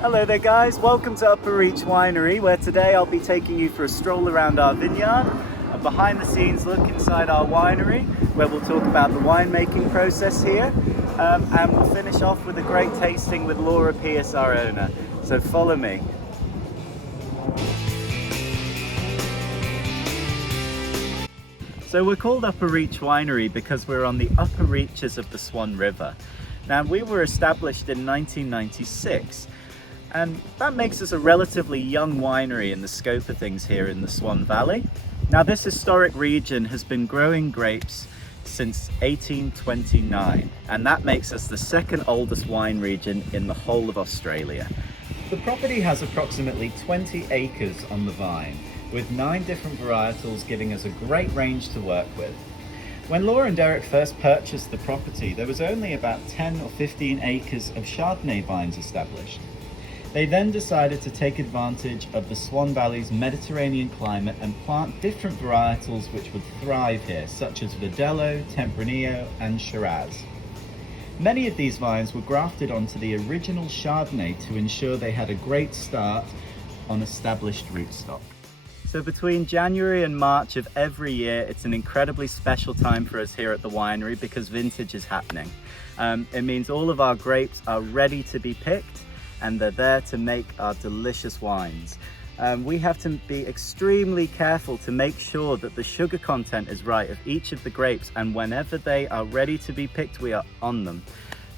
Hello there guys, welcome to Upper Reach Winery, where today I'll be taking you for a stroll around our vineyard, a behind the scenes look inside our winery, where we'll talk about the winemaking process here, and we'll finish off with a great tasting with Laura Pierce, our owner. So follow me. So we're called Upper Reach Winery because we're on the upper reaches of the Swan River. Now, we were established in 1996, and that makes us a relatively young winery in the scope of things here in the Swan Valley. Now, this historic region has been growing grapes since 1829, and that makes us the second oldest wine region in the whole of Australia. The property has approximately 20 acres on the vine, with 9 different varietals, giving us a great range to work with. When Laura and Derek first purchased the property, there was only about 10 or 15 acres of Chardonnay vines established. They then decided to take advantage of the Swan Valley's Mediterranean climate and plant different varietals which would thrive here, such as Verdelho, Tempranillo, and Shiraz. Many of these vines were grafted onto the original Chardonnay to ensure they had a great start on established rootstock. So between January and March of every year, it's an incredibly special time for us here at the winery because vintage is happening. It means all of our grapes are ready to be picked and they're there to make our delicious wines. We have to be extremely careful to make sure that the sugar content is right of each of the grapes, and whenever they are ready to be picked, we are on them.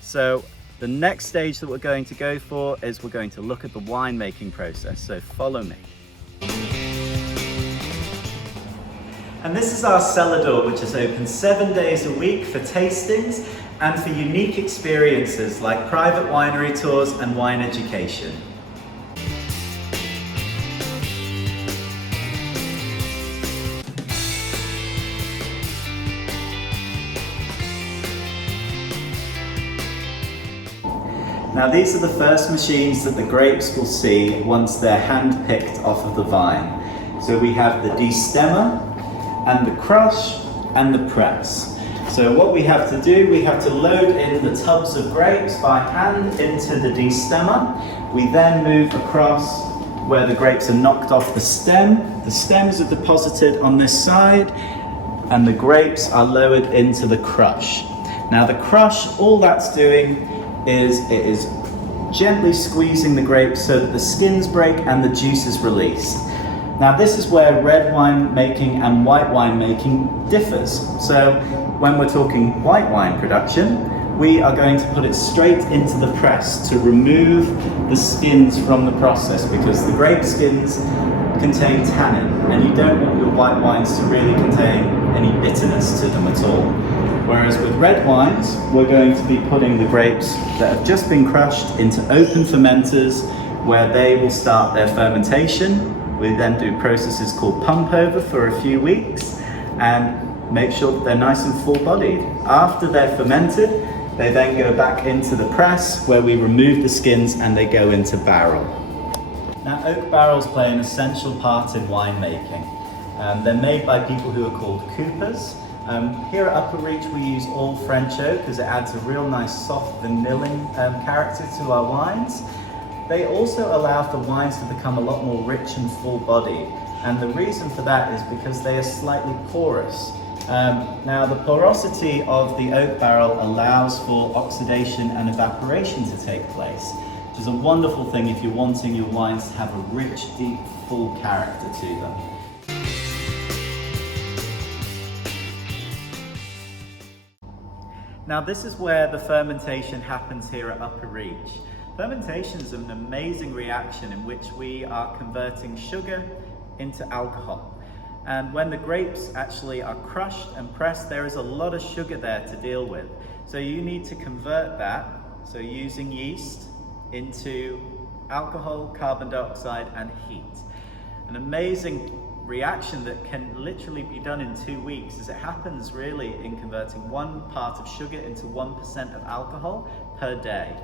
So the next stage that we're going to go for is we're going to look at the winemaking process, so follow me. And this is our cellar door, which is open 7 days a week for tastings and for unique experiences like private winery tours and wine education. Now, these are the first machines that the grapes will see once they're hand-picked off of the vine. So we have the destemmer, and the crush, and the press. So what we have to do, we have to load in the tubs of grapes by hand into the destemmer. We then move across where the grapes are knocked off the stem. The stems are deposited on this side, and the grapes are lowered into the crush. Now the crush, all that's doing is it is gently squeezing the grapes so that the skins break and the juice is released. Now this is where red wine making and white wine making differs. So when we're talking white wine production, we are going to put it straight into the press to remove the skins from the process, because the grape skins contain tannin and you don't want your white wines to really contain any bitterness to them at all. Whereas with red wines, we're going to be putting the grapes that have just been crushed into open fermenters where they will start their fermentation. We then do processes called pump over for a few weeks and make sure that they're nice and full-bodied. After they're fermented, they then go back into the press where we remove the skins and they go into barrel. Now, oak barrels play an essential part in winemaking. They're made by people who are called coopers. Here at Upper Reach, we use all French oak because it adds a real nice soft vanilling character to our wines. They also allow for wines to become a lot more rich and full-bodied, and the reason for that is because they are slightly porous. Now, the porosity of the oak barrel allows for oxidation and evaporation to take place, which is a wonderful thing if you're wanting your wines to have a rich, deep, full character to them. Now, this is where the fermentation happens here at Upper Reach. Fermentation is an amazing reaction in which we are converting sugar into alcohol. And when the grapes actually are crushed and pressed, there is a lot of sugar there to deal with. So you need to convert that, so using yeast, into alcohol, carbon dioxide, and heat. An amazing reaction that can literally be done in 2 weeks, as it happens really in converting 1 part of sugar into 1% of alcohol per day.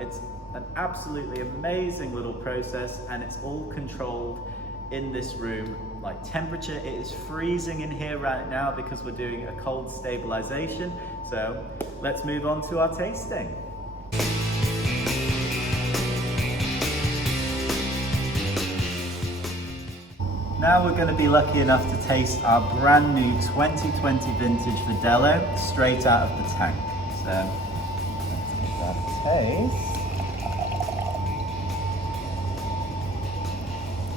It's an absolutely amazing little process, and it's all controlled in this room. Like temperature, it is freezing in here right now because we're doing a cold stabilization. So let's move on to our tasting. Now we're going to be lucky enough to taste our brand new 2020 vintage Verdelho straight out of the tank. So let's give that a taste.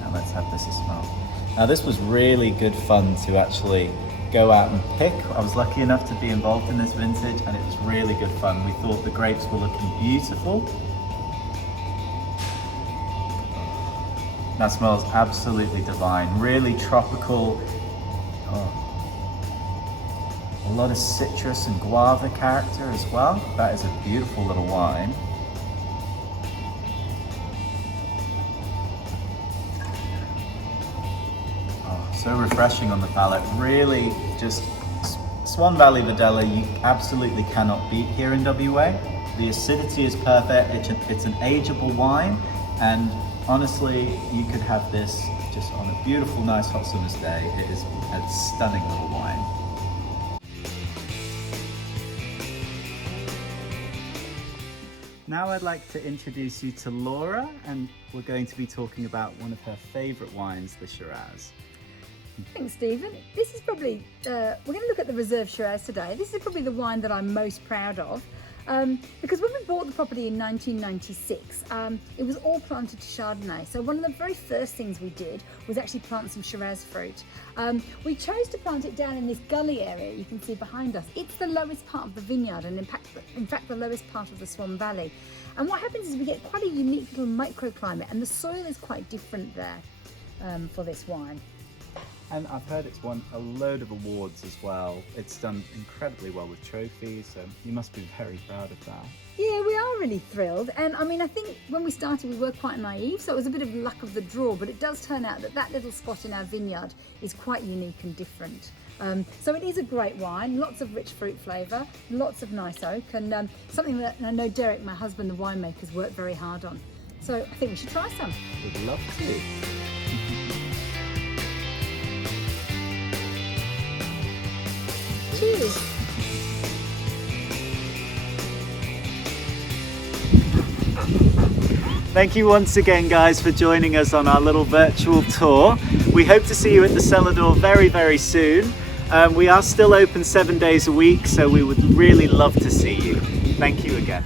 Now let's have this a smell. Now this was really good fun to actually go out and pick. I was lucky enough to be involved in this vintage and it was really good fun. We thought the grapes were looking beautiful. That smells absolutely divine, really tropical. A lot of citrus and guava character as well. That is a beautiful little wine. So refreshing on the palate, really just Swan Valley Verdelho you absolutely cannot beat here in WA. The acidity is perfect, it's an ageable wine, and honestly you could have this just on a beautiful nice hot summer's day. It is a stunning little wine. Now I'd like to introduce you to Laura, and we're going to be talking about one of her favourite wines, the Shiraz. Thanks, Stephen. This is probably, we're going to look at the Reserve Shiraz today. This is probably the wine that I'm most proud of because when we bought the property in 1996, it was all planted to Chardonnay. So one of the very first things we did was actually plant some Shiraz fruit. We chose to plant it down in this gully area you can see behind us. It's the lowest part of the vineyard and in fact the lowest part of the Swan Valley. And what happens is we get quite a unique little microclimate and the soil is quite different there for this wine. And I've heard it's won a load of awards as well. It's done incredibly well with trophies, so you must be very proud of that. Yeah, we are really thrilled. And I mean, I think when we started, we were quite naive, so it was a bit of luck of the draw, but it does turn out that that little spot in our vineyard is quite unique and different. So it is a great wine, lots of rich fruit flavour, lots of nice oak, and something that I know Derek, my husband, the winemaker, has worked very hard on. So I think we should try some. Would love to. Cheers. Thank you once again, guys, for joining us on our little virtual tour. We hope to see you at the cellar door very, very soon. We are still open 7 days a week, so we would really love to see you. Thank you again.